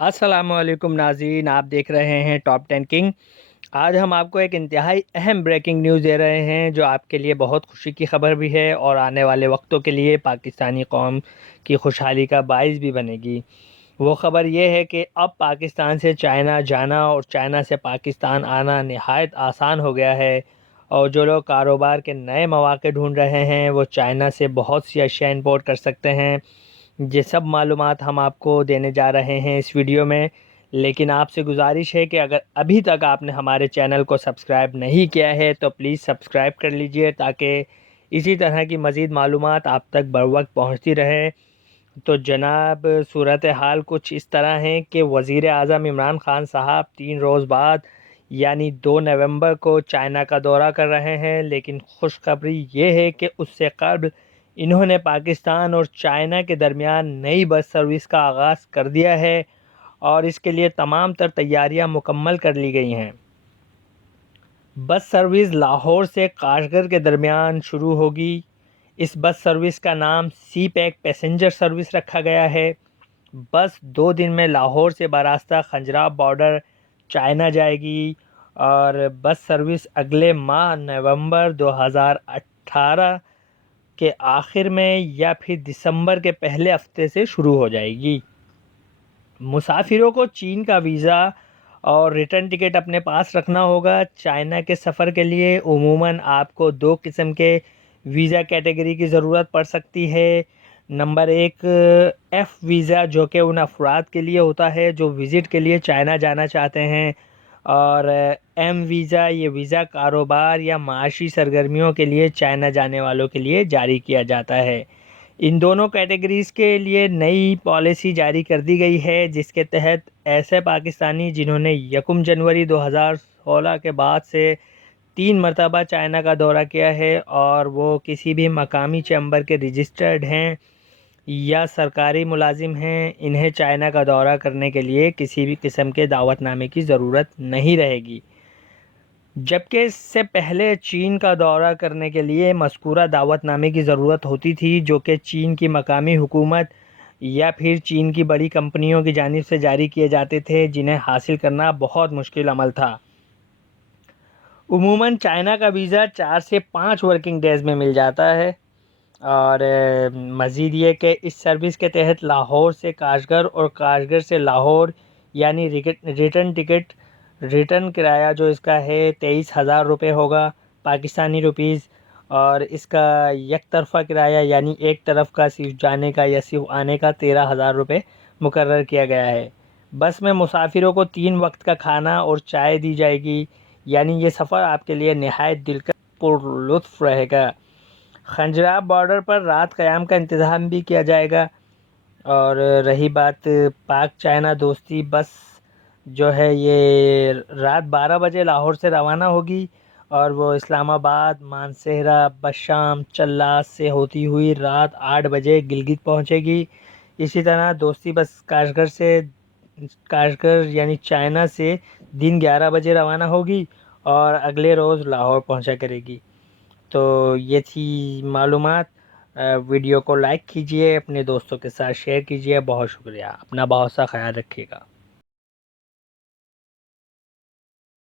السلام علیکم ناظرین، آپ دیکھ رہے ہیں ٹاپ 10 کنگ۔ آج ہم آپ کو ایک انتہائی اہم بریکنگ نیوز دے رہے ہیں جو آپ کے لیے بہت خوشی کی خبر بھی ہے اور آنے والے وقتوں کے لیے پاکستانی قوم کی خوشحالی کا باعث بھی بنے گی۔ وہ خبر یہ ہے کہ اب پاکستان سے چائنا جانا اور چائنا سے پاکستان آنا نہایت آسان ہو گیا ہے، اور جو لوگ کاروبار کے نئے مواقع ڈھونڈ رہے ہیں وہ چائنا سے بہت سی اشیاء امپورٹ کر سکتے ہیں۔ یہ سب معلومات ہم آپ کو دینے جا رہے ہیں اس ویڈیو میں، لیکن آپ سے گزارش ہے کہ اگر ابھی تک آپ نے ہمارے چینل کو سبسکرائب نہیں کیا ہے تو پلیز سبسکرائب کر لیجئے تاکہ اسی طرح کی مزید معلومات آپ تک بروقت پہنچتی رہے۔ تو جناب، صورتحال کچھ اس طرح ہے کہ وزیر اعظم عمران خان صاحب 3 روز بعد یعنی 2 نومبر کو چائنا کا دورہ کر رہے ہیں، لیکن خوشخبری یہ ہے کہ اس سے قبل انہوں نے پاکستان اور چائنا کے درمیان نئی بس سروس کا آغاز کر دیا ہے اور اس کے لیے تمام تر تیاریاں مکمل کر لی گئی ہیں۔ بس سروس لاہور سے کاشغر کے درمیان شروع ہوگی۔ اس بس سروس کا نام سی پیک پیسنجر سروس رکھا گیا ہے۔ بس 2 دن میں لاہور سے براستہ کھنجراب بارڈر چائنا جائے گی، اور بس سروس اگلے ماہ نومبر 2018 کے آخر میں یا پھر دسمبر کے پہلے ہفتے سے شروع ہو جائے گی۔ مسافروں کو چین کا ویزا اور ریٹرن ٹکٹ اپنے پاس رکھنا ہوگا۔ چائنا کے سفر کے لیے عموماً آپ کو 2 قسم کے ویزا کیٹیگری کی ضرورت پڑ سکتی ہے۔ نمبر 1 ایف ویزا، جو کہ ان افراد کے لیے ہوتا ہے جو وزٹ کے لیے چائنا جانا چاہتے ہیں، اور ایم ویزا، یہ ویزا کاروبار یا معاشی سرگرمیوں کے لیے چائنا جانے والوں کے لیے جاری کیا جاتا ہے۔ ان دونوں کیٹیگریز کے لیے نئی پالیسی جاری کر دی گئی ہے، جس کے تحت ایسے پاکستانی جنہوں نے 1 جنوری 2016 کے بعد سے 3 مرتبہ چائنا کا دورہ کیا ہے اور وہ کسی بھی مقامی چیمبر کے رجسٹرڈ ہیں یا سرکاری ملازم ہیں، انہیں چائنا کا دورہ کرنے کے لیے کسی بھی قسم کے دعوت نامے کی ضرورت نہیں رہے گی، جبکہ اس سے پہلے چین کا دورہ کرنے کے لیے مذکورہ دعوت نامے کی ضرورت ہوتی تھی، جو کہ چین کی مقامی حکومت یا پھر چین کی بڑی کمپنیوں کی جانب سے جاری کیے جاتے تھے، جنہیں حاصل کرنا بہت مشکل عمل تھا۔ عموماً چائنا کا ویزا 4 سے 5 ورکنگ ڈیز میں مل جاتا ہے، اور مزید یہ کہ اس سروس کے تحت لاہور سے کاشغر اور کاشغر سے لاہور یعنی ریٹرن کرایہ جو اس کا ہے 23,000 روپے ہوگا پاکستانی روپیز، اور اس کا یک طرفہ کرایہ یعنی ایک طرف کا صرف جانے کا یا صرف آنے کا 13,000 روپے مقرر کیا گیا ہے۔ بس میں مسافروں کو 3 وقت کا کھانا اور چائے دی جائے گی، یعنی یہ سفر آپ کے لیے نہایت دلکش پر لطف رہے گا۔ کھنجراب بارڈر پر رات قیام کا انتظام بھی کیا جائے گا۔ اور رہی بات پاک چائنا دوستی، بس جو ہے یہ رات 12 بجے لاہور سے روانہ ہوگی اور وہ اسلام آباد، مانسہرہ، بشام، چلاس سے ہوتی ہوئی رات 8 بجے گلگت پہنچے گی۔ اسی طرح دوستی بس کاشغر یعنی چائنا سے دن 11 بجے روانہ ہوگی اور اگلے روز لاہور پہنچا کرے گی۔ تو یہ تھی معلومات۔ ویڈیو کو لائک کیجئے، اپنے دوستوں کے ساتھ شیئر کیجئے۔ بہت شکریہ، اپنا بہت سا خیال رکھیے گا۔